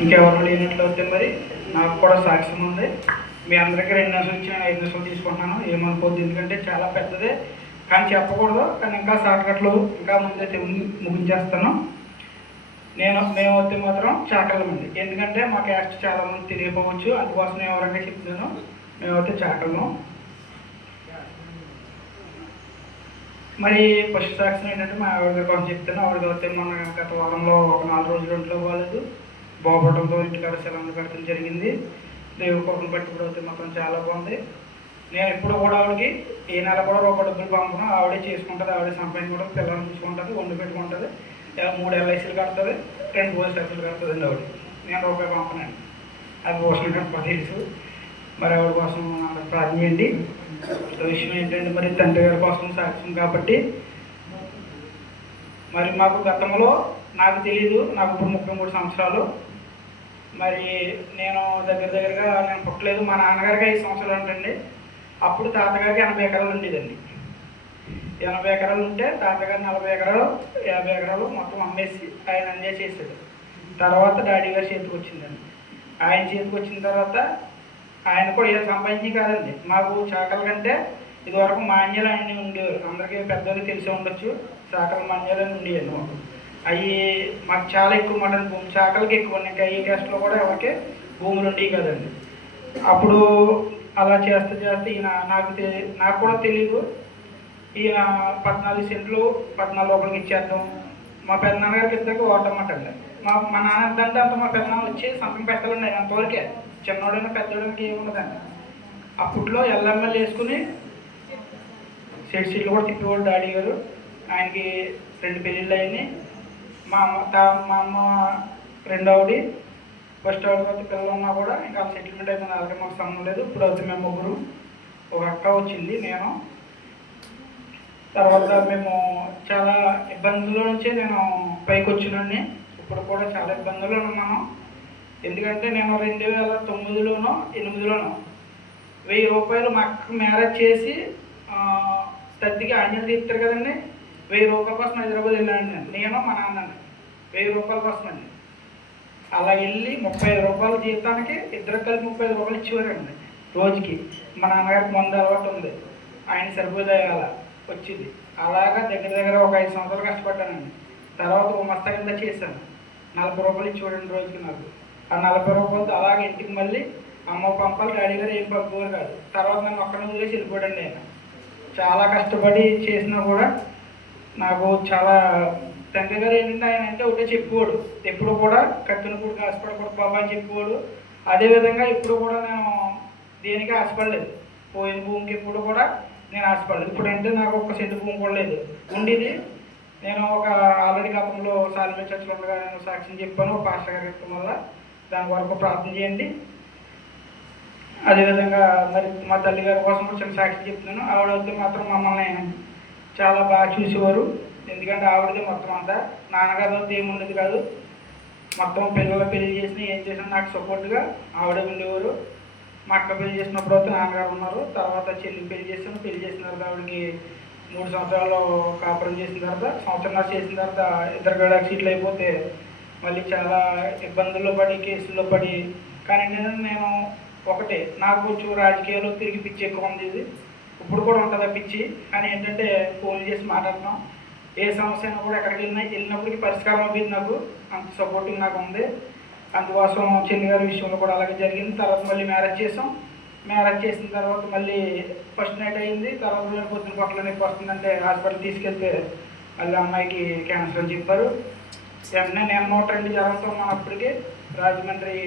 ఇంకెవరు లేనట్లయితే మరి నాకు కూడా సాక్ష్యం ఉంది. మీ అందరికీ 2 నిమిషాలు ఇచ్చి నేను 5 నిమిషాలు తీసుకుంటున్నాను, ఏమనుకోవద్దు. ఎందుకంటే చాలా పెద్దదే, కానీ చెప్పకూడదు. కానీ ఇంకా షార్ట్కట్లు ఇంకా ముందైతే ముగించేస్తాను. మేము వస్తే మాత్రం చాకళ్ళమండి. ఎందుకంటే మా క్యాస్ట్ చాలామంది తెలియకపోవచ్చు, అందుకోసం నేను ఎవరంగా చెప్తున్నాను. మేమైతే చాకళ్ళం. మరి ఫస్ట్ సాక్ష్యం ఏంటంటే మా ఆవిడ గారి కోసం చెప్తాను. ఆవిడ వస్తే మన గత వారంలో ఒక 4 రోజులు ఇంట్లో బాగాలేదు, బాగుపడటంతో ఇంటికాడ సెలవులు కట్టడం జరిగింది. దేవుడి కోసం బట్టి ఇప్పుడు అయితే మాత్రం చాలా బాగుంది. నేను ఎప్పుడు కూడా ఆవిడకి ఏ నెల కూడా రూపాయి డబ్బులు పంపను. ఆవిడే చేసుకుంటుంది, ఆవిడే సంపాదించుకుంటుంది, పిల్లల్ని చూసుకుంటుంది, వండి పెట్టుకుంటుంది, 3 LICలు కడుతుంది, 2 పోలీస్ స్టేషన్లు కడుతుందండి ఆవిడ. నేను రూపాయి పంపనండి, అది భూషణ గొప్ప తెలుసు. మరి ఆవిడ కోసం ప్రార్థన చేయండి. విషయం ఏంటంటే మరి తండ్రి గారి కోసం సాక్ష్యం కాబట్టి, మరి మాకు గతంలో నాకు తెలియదు, నాకు ఇప్పుడు 33 సంవత్సరాలు. మరి నేను దగ్గరగా నేను పుట్టలేదు, మా నాన్నగారికి 5 సంవత్సరాలు ఉంటండి. అప్పుడు తాతగారికి 80 ఎకరాలు ఉండేదండి. 80 ఎకరాలు ఉంటే తాతగారు 40 ఎకరాలు 50 ఎకరాలు మొత్తం అమ్మేసి ఆయన అన్నీ చేశాడు. తర్వాత డాడీ గారి చేతికి వచ్చిందండి. ఆయన చేతికి వచ్చిన తర్వాత ఆయన కూడా ఏదో సంపాదించి కాదండి. మాకు చాకల కంటే ఇదివరకు మాన్యాలు అన్నీ ఉండేవారు. అందరికీ పెద్దవాళ్ళకి తెలిసి ఉండొచ్చు, చాకల మాన్యాలు అని ఉండేవి. అవి మాకు చాలా ఎక్కువ మటన్ భూమి, చాకలకి ఎక్కువ. ఇంకా ఈ క్యాస్ట్లో కూడా ఎవరికి భూములు ఉండేవి కదండి. అప్పుడు అలా చేస్తే ఈయన నాకు కూడా తెలియదు. ఈయన 14 సెంట్లు 14 లోపలికి ఇచ్చేద్దాం. మా పెద్దనాన్నగారికి ఇద్దరికి ఓటమాట అండి. మా నాన్న ఎంతంటే అంత మా పెద్దనాన్న వచ్చి సంతకం పెట్టాలండి. ఆయన అంతవరకే, చిన్నోడైనా పెద్దోడానికి ఏముండదండి. అప్పట్లో ఎల్ఎంఎల్ వేసుకుని సీట్లు కూడా తిప్పేవాడు డాడీ గారు. ఆయనకి 2 పెళ్ళిళ్ళు అయినాయి. మా అమ్మ రెండవది, ఫస్ట్ ఆవిడ పిల్లలు ఉన్నా కూడా ఇంకా సెటిల్మెంట్ అయితే అలాగే మాకు సంబంధం లేదు. ఇప్పుడు అయితే మేము ముగ్గురు, ఒక అక్క వచ్చింది, నేను. తర్వాత మేము చాలా ఇబ్బందుల నుంచే నేను పైకి వచ్చినండి. ఇప్పుడు కూడా చాలా ఇబ్బందుల్లో ఉన్నాను. ఎందుకంటే నేను 2009లోనో 8లోనో 1000 రూపాయలు మా అక్కకు మ్యారేజ్ చేసి తద్దిగా ఆంజనేయులు తీస్తారు కదండి, 1000 రూపాయల కోసం హైదరాబాద్ వెళ్ళానండి నేను, మా నాన్నని. 1000 రూపాయల కోసం అండి. అలా వెళ్ళి 35 రూపాయల జీతానికి ఇద్దరు కలిపి 35 రూపాయలు ఇచ్చేవారండి రోజుకి. మా నాన్నగారికి మందు అలవాటు ఉంది, ఆయన సరిపోతే అలా వచ్చింది. అలాగా దగ్గర ఒక 5 సంవత్సరాలు కష్టపడ్డానండి. తర్వాత ఒక మస్తా కింద చేశాను. 40 రూపాయలు ఇచ్చేవాడండి రోజుకి నాకు. ఆ 40 రూపాయలతో అలాగే ఇంటికి మళ్ళీ అమ్మ పంపాలి, డాడీ గారు ఏం పంపేవారు కాదు. తర్వాత నన్ను ఒక్కడిని వదిలేసి వెళ్ళిపోయాడండి ఆయన. చాలా కష్టపడి చేసినా కూడా నాకు చాలా, తండ్రి గారు ఏంటంటే ఆయన అంటే ఒకటే చెప్పేవాడు, ఎప్పుడు కూడా కత్తినపూడికి ఆశపడకూడదు బాబా అని చెప్పేవాడు. అదేవిధంగా ఇప్పుడు కూడా నేను దేనికి ఆశపడలేదు. పోయిన భూమికి ఎప్పుడు కూడా నేను ఆశపడలేదు. ఇప్పుడంటే నాకు 1 సెంటు భూమి కూడా లేదు. ఉండేది నేను ఒక ఆల్రెడీ గతంలో సాలిమే చర్చలో నేను సాక్ష్యం చెప్పాను, పాస్టర్ గారి చెప్పడం వల్ల. దాని వరకు ప్రార్థన చేయండి. అదేవిధంగా మరి మా తల్లి గారి కోసం చిన్న సాక్ష్యం చెప్తున్నాను. ఆవిడ వస్తే మాత్రం మమ్మల్ని చాలా బాగా చూసేవారు. ఎందుకంటే ఆవిడదే మొత్తం అంతా, నాన్నగారు వస్తే ఏముండేది కాదు. మొత్తం పిల్లలు పెళ్లి చేసినా ఏం చేసినా నాకు సపోర్ట్గా ఆవిడే ఉండేవారు. మా అక్క పెళ్లి చేసినప్పుడు అయితే నాన్నగారు ఉన్నారు. తర్వాత చెల్లి పెళ్లి చేసిన తర్వాత ఆవిడకి 3 సంవత్సరాలు కాపురం చేసిన తర్వాత, సంవత్సరాలు చేసిన తర్వాత ఇద్దరు కూడా సీట్లు అయిపోతే మళ్ళీ చాలా ఇబ్బందుల్లో పడి, కేసుల్లో పడి. కానీ నేను ఒకటే, నాకు కొంచెం రాజకీయాలు తిరిగి పిచ్చి ఎక్కువ ఉంది. ఇది ఇప్పుడు కూడా ఉంటుంది ఆ పిచ్చి. కానీ ఏంటంటే ఫోన్ చేసి మాట్లాడుతున్నాం, ఏ సమస్య అయినా కూడా ఎక్కడికి వెళ్ళినప్పటికీ పరిష్కారం అవుతుంది. నాకు అంత సపోర్టింగ్ నాకు ఉంది. అందుకోసం చెల్లి గారి విషయంలో కూడా అలాగే జరిగింది. తర్వాత మళ్ళీ మ్యారేజ్ చేసాం. మ్యారేజ్ చేసిన తర్వాత మళ్ళీ ఫస్ట్ నైట్ అయింది. తర్వాత పొద్దున పట్ల నొప్పి వస్తుందంటే హాస్పిటల్ తీసుకెళ్తే మళ్ళీ అమ్మాయికి క్యాన్సర్ అని చెప్పారు. వెంటనే నేను 102 జ్వరంతో ఉన్నప్పటికీ రాజమండ్రి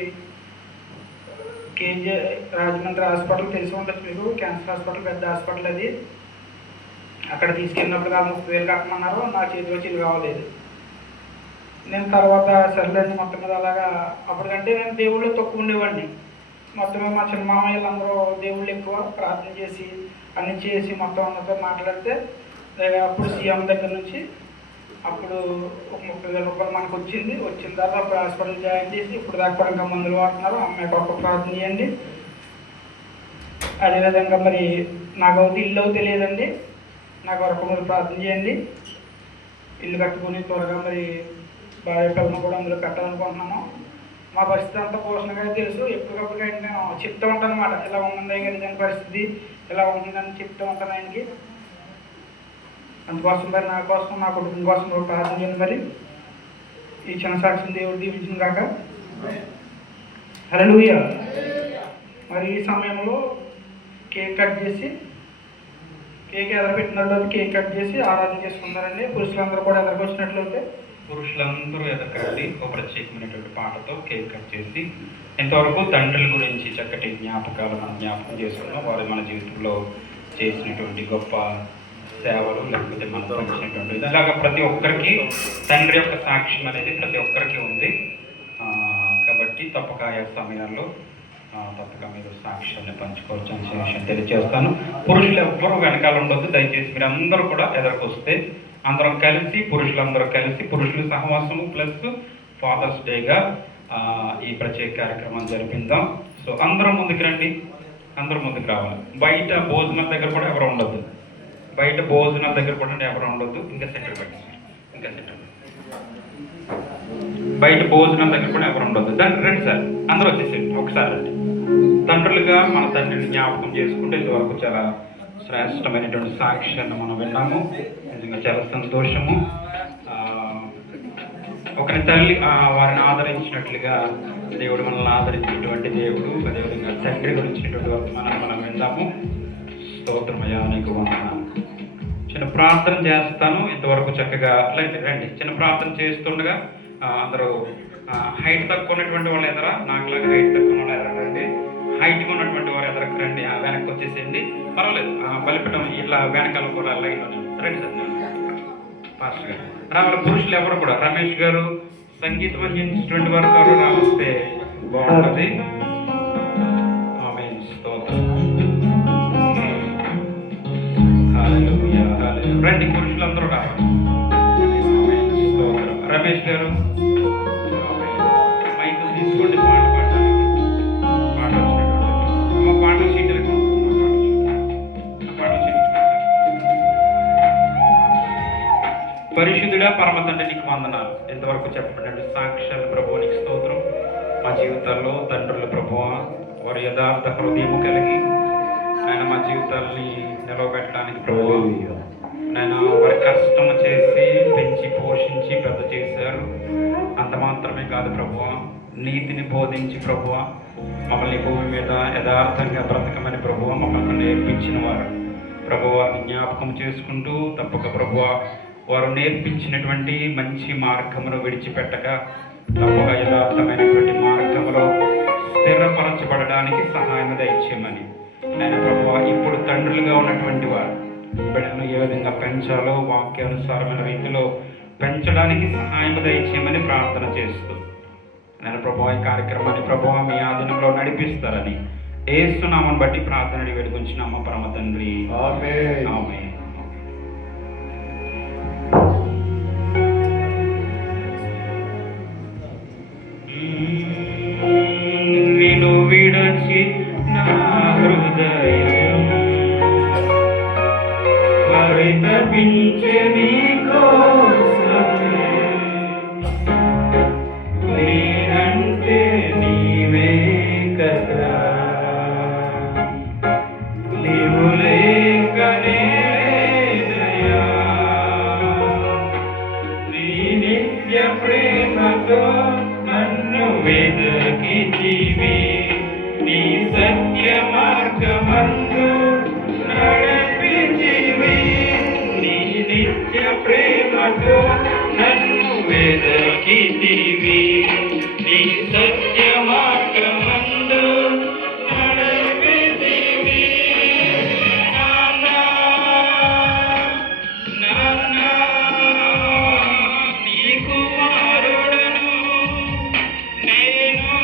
హాస్పిటల్ తెలిసి ఉండొచ్చు మీకు, క్యాన్సర్ హాస్పిటల్, పెద్ద హాస్పిటల్ అది. అక్కడ తీసుకెళ్ళినప్పుడు 30,000 కట్టమన్నారు. నా చేతిలో చిల్లు కావలేదు. నేను తర్వాత సర్లేండి మొత్తం మీద అలాగా. అప్పటికంటే నేను దేవుళ్ళు తక్కువ ఉండేవాడిని. మొత్తం మా చిన్న మామయ్యలు అందరూ దేవుళ్ళు ఎక్కువ, ప్రార్థన చేసి అన్ని చేసి మొత్తం అందరితో మాట్లాడితే అప్పుడు సీఎం దగ్గర నుంచి అప్పుడు ఒక 30,000 రూపాయలు మనకు వచ్చింది. వచ్చిన తర్వాత అప్పుడు హాస్పిటల్ జాయిన్ చేసి ఇప్పుడు దాకా కూడా ఇంకా మందులు వాడుతున్నారు. అమ్మాయి కొరకు ప్రార్థన చేయండి. అదేవిధంగా మరి నాకు ఒకటి ఇల్లు తెలియదండి, నాకు వరకు మీరు ప్రార్థన చేయండి. ఇల్లు కట్టుకుని త్వరగా మరి భార్య పిల్లలను కూడా అందులో కట్టాలనుకుంటున్నాము. మా పరిస్థితి అంతా పోషణగా తెలుసు. ఎప్పటికప్పుడు నేను చెప్తూ ఉంటాను అనమాట, ఇలా ఉంది కానీ దాని పరిస్థితి ఇలా ఉంటుందని చెప్తూ ఉంటాను ఆయనకి. అందుకోసం మరి నా కోసం, నా కుటుంబం కోసం ప్రార్థన చేయండి. మరి ఈ చిన్న సాక్ష్యం దేవుడు దీవించింది కాక. హల్లెలూయా. మరి ఈ సమయంలో కేక్ కట్ చేసి, కేక్ ఎదరపెట్టినట్లయితే కేక్ కట్ చేసి ఆరాధన చేసుకున్నారండి. పురుషులందరూ కూడా ఎదరకొచ్చినట్లయితే పురుషులందరూ ఎదకండి. ఒక ప్రత్యేకమైనటువంటి పాటతో కేక్ కట్ చేసి ఇంతవరకు తండ్రుల గురించి చక్కటి జ్ఞాపకాలు మనం జ్ఞాపకం చేసుకున్నాం. వారు మన జీవితంలో చేసినటువంటి గొప్ప సేవలు, లేకపోతే మనం పంచినటువంటి ఇలాగా ప్రతి ఒక్కరికి తండ్రి యొక్క సాక్ష్యం అనేది ప్రతి ఒక్కరికి ఉంది. కాబట్టి తప్పక ఆ సమయాల్లో తప్పక మీరు సాక్ష్యాన్ని పంచుకోవచ్చు అనే విషయం తెలియజేస్తాను. పురుషులు ఎవ్వరూ వెనకాల ఉండొద్దు. దయచేసి మీరు అందరూ కూడా ఎదురుకొస్తే అందరం కలిసి, పురుషులందరూ కలిసి, పురుషుల సహవాసము ప్లస్ ఫాదర్స్ డేగా ఈ ప్రత్యేక కార్యక్రమాన్ని జరిపిద్దాం. సో అందరం ముందుకు రండి, అందరూ ముందుకు రావాలి. బయట భోజనం దగ్గర కూడా ఎవరు ఉండొద్దు, బయట భోజనం దగ్గర కూడా ఎవరు ఉండొద్దు. ఇంకా సెంటర్ పెట్టండి, ఇంకా సెంటర్ బయట భోజనం దగ్గర కూడా ఎవరు ఉండొద్దు. దాన్ని రండి సార్, అందరూ వచ్చేసేయండి ఒకసారి రండి. తండ్రులుగా మన తండ్రిని జ్ఞాపకం చేసుకుంటే ఇంతవరకు చాలా శ్రేష్టమైనటువంటి సాక్ష్యాన్ని మనం విన్నాము. నిజంగా చాలా సంతోషము. ఒకరి తల్లి వారిని ఆదరించినట్లుగా దేవుడు మనల్ని ఆదరించినటువంటి దేవుడు. అదేవిధంగా తండ్రి గురించినటువంటి వర్తమానాన్ని మనం విన్నాము. స్తోత్రమయ్యా, నీకు వందనాలు. చిన్న ప్రార్థన చేస్తాను. ఇంతవరకు చక్కగా రండి. చిన్న ప్రార్థన చేస్తుండగా అందరూ హైట్ తక్కువ ఉన్నటువంటి వాళ్ళు ఎదరా, నాకులాగా హైట్ తక్కువ వాళ్ళు ఎదరండి. హైట్గా ఉన్నటువంటి వారు ఎదరకు రండి. వెనక్కి వచ్చేసేయండి, పర్వాలేదు. బలిపీఠం ఇలా వెనకాల కూడా లైన్లో రండి సార్. పాస్టర్ గారు రావాలి. పురుషులు ఎవరు కూడా, రమేష్ గారు సంగీతం అందించినటువంటి వారు గారు రావస్తే బాగుంటుంది. రండి, పురుషులందరూ రావాలి. రమేష్ గారు మైక్ తీసుకోండి, పాట పాడడానికి. పాట వచ్చినటువంటి పాట సీట్లకు పరిశుద్ధుడా పరమ తండ్రి, నీకు వందనాలు. ఎంతవరకు చెప్పబడిన సాక్ష్యాలు ప్రభువు నీకు స్తోత్రం. మా జీవితాల్లో తండ్రుల ప్రభువ వారి యథార్థ హృదయము కలిగి ఆయన మా జీవితాల్ని నిలవబెట్టడానికి ప్రభువు నేను వారి కష్టం చేసి పెంచి పోషించి పెద్ద చేశారు. అంత మాత్రమే కాదు ప్రభువ, నీతిని బోధించి ప్రభువ మమ్మల్ని భూమి మీద యథార్థంగా బ్రతకమని ప్రభువ మమ్మల్ని నేర్పించిన వారు ప్రభువ వారిని జ్ఞాపకం చేసుకుంటూ తప్పక ప్రభువ వారు నేర్పించినటువంటి మంచి మార్గమును విడిచిపెట్టక తప్పక యథార్థమైనటువంటి మార్గంలో స్థిరపరచబడడానికి సహాయం దయచేయమని నేను ప్రభువ ఇప్పుడు తండ్రులుగా ఉన్నటువంటి వారు బిడ్డలను ఏ విధంగా పెంచాలో వాక్యానుసారమైన రీతిలో పెంచడానికి సహాయం దయచేయమని ప్రార్థన చేస్తూ నేను ప్రభువ ఈ కార్యక్రమాన్ని ప్రభువ మీ ఆధీనంలో నడిపిస్తారని యేసునామమును బట్టి ప్రార్థన వేడుకొంచున్నాము పరమ తండ్రి. ఆమేన్. ఆమేన్. నిన్ను విడచి నా హృదయం పరితపించే నీ కోసమే, నేనంటే నీవే కదా, నీవు లేకనే దయా, నీ నిత్య ప్రేమతో నన్ను వెదకితివి, నీ సత్య మార్గమందు నడిపితివి, నీ నిత్య ప్రేమతో నన్ను వెదకితివి, నీ సత్య మార్గమందు నడిపితివి. నాన్నా నాన్నా నీ కుమారుడను నేను,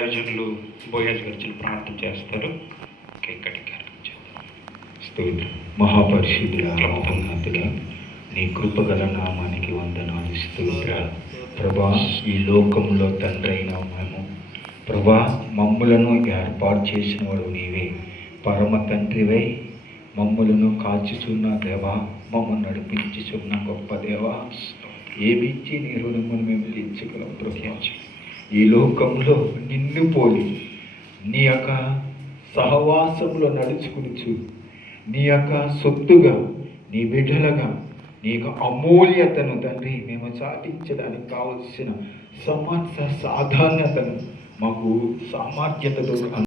దైవజనులు బోయాజ్ గారు ప్రార్థన చేస్తారు. కేక్ కటింగ్ స్తోత్రం. మహాపరిశుద్ధుల మహోన్నతుల నీ కృపగల నామానికి వందనాలు. స్తోత్ర ప్రభా, ఈ లోకంలో తండ్రి అయిన మేము ప్రభా మమ్ములను ఏర్పాటు చేసిన వాడు నీవే. పరమ తండ్రివై మమ్ములను కాచుచున్న దేవా, మమ్మల్ని నడిపించుచున్న గొప్ప దేవా, ఏమిచ్చి నీ రుణమును మేము తీర్చగలం ప్రభా. ఈ లోకంలో నిన్ను పోలి నీ యొక్క సహవాసంలో నడుచుకునిచు నీ యొక్క సొత్తుగా నీ బిడ్డలుగా నీ యొక్క అమూల్యతను తండ్రి మేము సాధించడానికి కావలసిన సమర్థ సాధారణతను మాకు సామర్థ్యతతో